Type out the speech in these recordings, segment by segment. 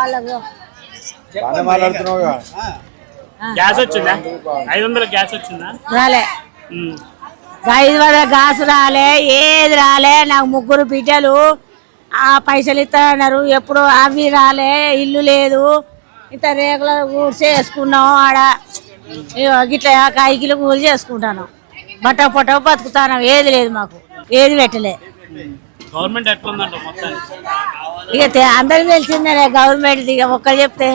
వాళ్ళకు బాగానే మాట్లాడుతున్నావుగా గ్యాస్ వచ్చిందా? ఐదు వందల గ్యాస్ వచ్చిందా? రాలే. ఉమ్. ఐదు వందల గాసు రాలే ఏది రాలే నాకు ముగ్గురు బిడ్డలు. ఆ పైసలు ఇస్తారన్నారు ఎప్పుడు అవి రాలే ఇల్లు లేదు. ఇంత రేకుల ఊడ్చి వేసుకున్నాం ఆడ. ఇగో గిట్ల కాయికిలు కూలి చేసుకుంటాను. బట్ట పొట్ట బతుకుతాను ఏది లేదు మాకు. ఏది పెట్టలే. గవర్నమెంట్ ఎట్లుందంట మొత్తానికి? ఇక అందరికి తెలిసిందే గవర్నమెంట్ ఇక ఒక్కరు చెప్తే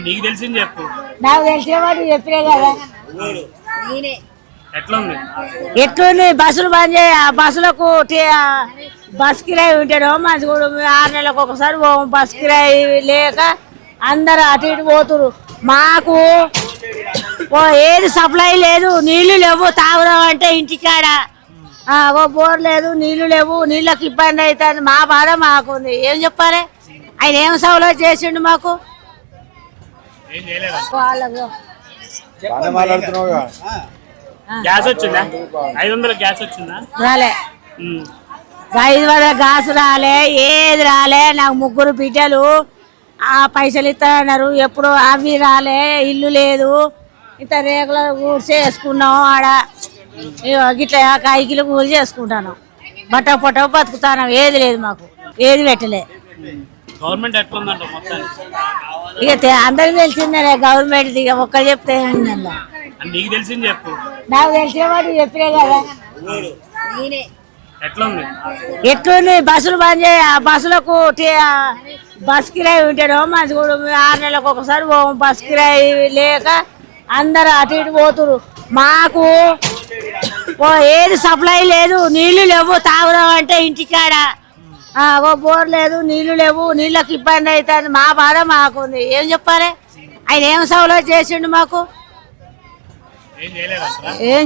నీకు తెలిసింది చెప్పు. నాకు తెలిసిన వాడు చెప్పినే కదా? ఎట్లుంది? ఎట్లుంది? బస్సులు బంద్ చేయ ఆ బస్సులకు బస్ కిరాయి ఉంటాడో మంచిగా ఆరు నెలలకు ఒకసారి పోము బస్ కిరాయి లేక అందరు అటు ఇటు పోతురు మాకు ఏది సప్లై లేదు నీళ్ళు లేవు తాగుదాం అంటే ఇంటికాడ ఓ బోర్ లేదు నీళ్ళు లేవు నీళ్ళకి ఇబ్బంది అవుతుంది. మా బాధ మాకుంది. ఏం చెప్పాలి? ఆయన ఏం సౌలభ్యం చేసిండు మాకు? వాళ్ళకు. గ్యాస్ వచ్చిందా? ఐదు వందల గ్యాస్ వచ్చిందా? రాలే. ఐదు వందల గాసు రాలే ఏది రాలే. నాకు ముగ్గురు బిడ్డలు ఆ పైసలు ఇస్తారన్నారు ఎప్పుడు అవి రాలే ఇల్లు లేదు. ఇంత రేకుల ఊడ్చి వేసుకున్నాం ఆడ. గిట్ల కాయికిలు కూలి చేసుకుంటాను. బట్ట పొట్ట బతుకుతాను ఏది లేదు మాకు. ఏది పెట్టలే. గవర్నమెంట్ ఇక అందరికి తెలిసిందే గవర్నమెంట్ ఇక ఒక్కరు చెప్తే నీకు తెలిసింది చెప్పు. నాకు తెలిసిన వాడు చెప్పినే కదా. ఎట్లుంది? బస్సులు బంద్ చేయ ఆ బస్సులకు బస్ కిరాయి ఉంటాడో మంచిగా ఆరు నెలలకు ఒకసారి పోము. బస్ కిరాయి లేక అందరు అటు ఇటు పోతురు మాకు ఓ ఏది సప్లై లేదు నీళ్ళు లేవు తాగుదాం అంటే ఇంటికాడ. ఆ, ఓ బోర్ లేదు నీళ్ళు లేవు నీళ్ళకి ఇబ్బంది అవుతుంది. మా బాధ మాకుంది. ఏం చెప్పాలి? ఆయన ఏం సౌలభ్యం చేసిండు మాకు? ఏం